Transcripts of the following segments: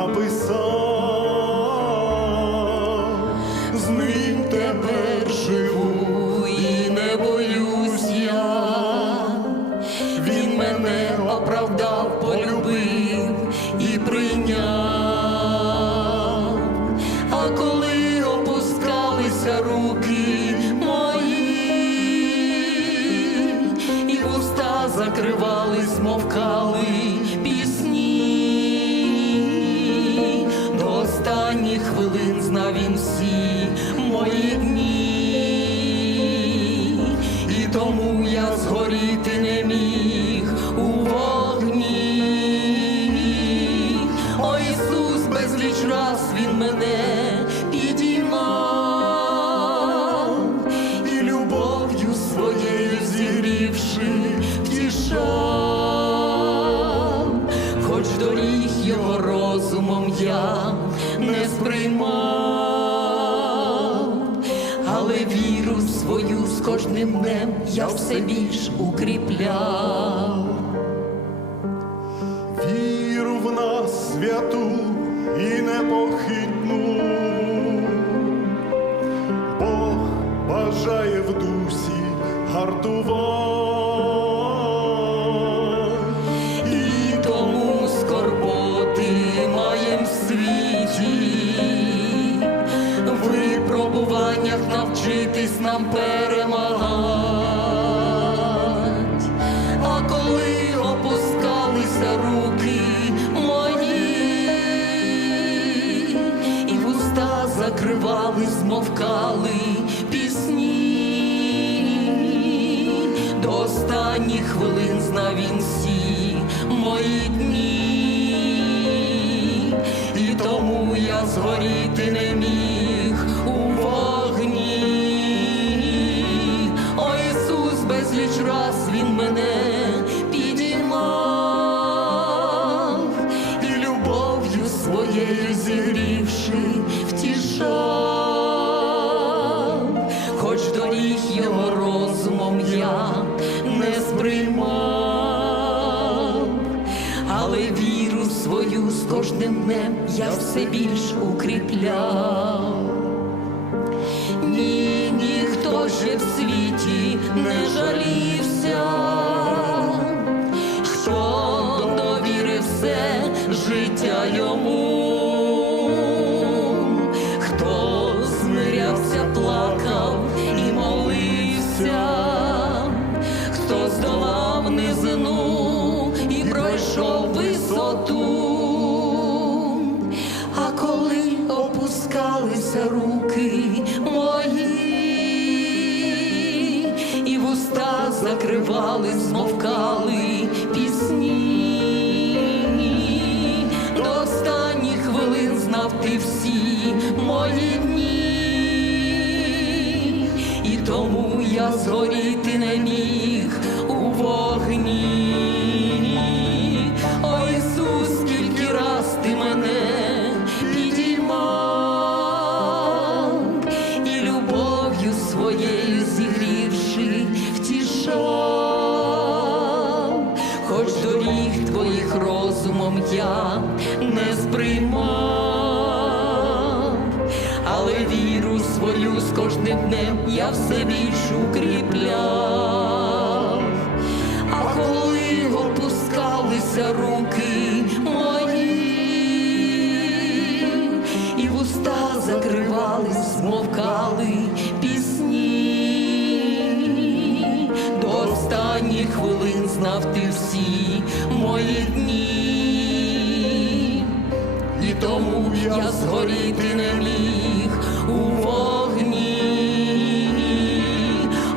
написав, з ним тепер живу і не боюсь я. Він мене оправдав, полюбив і прийняв. А коли опускалися руки мої, і вуста закривались, мовкали він всі мої дні, і тому я згоріти не міг у вогні. О Ісус, безліч раз він мене підіймав. І любов'ю своєю зігрівши втішав, хоч доріг його розумом я не сприймав, але віру свою з кожним днем я все більш укріпляв. Віру в нас святу і непохитну, Бог бажає в дусі гартувати. Навчитись нам перемагать. А коли опускалися руки мої, і вуста закривали, змовкали пісні, до останніх хвилин знав він всі мої дні, і тому я згоріти але віру свою з кожним днем я все більш укріпляв. Ні, ніхто же в світі закривали, змовкали пісні, до останніх хвилин знав ти всі мої дні, і тому я згоріти не міг розумом я не сприймав, але віру свою з кожним днем я все більш укріпляв. А коли опускалися руки мої, і вуста закривали, змовкали пісні, до останніх хвилин знав ти всі мої дні, я згоріти не міг у вогні.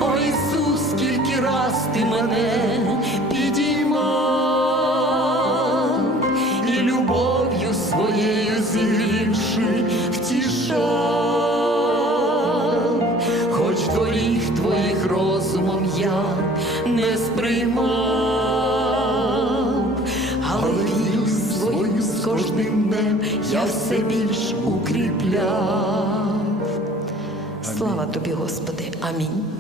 О Ісус, скільки раз ти мене підіймав і любов'ю своєю зігрівши втішав, хоч доріг твоїх розумом я не сприймав, кожним днем я все більш укріпляв. Слава тобі, Господи, амінь.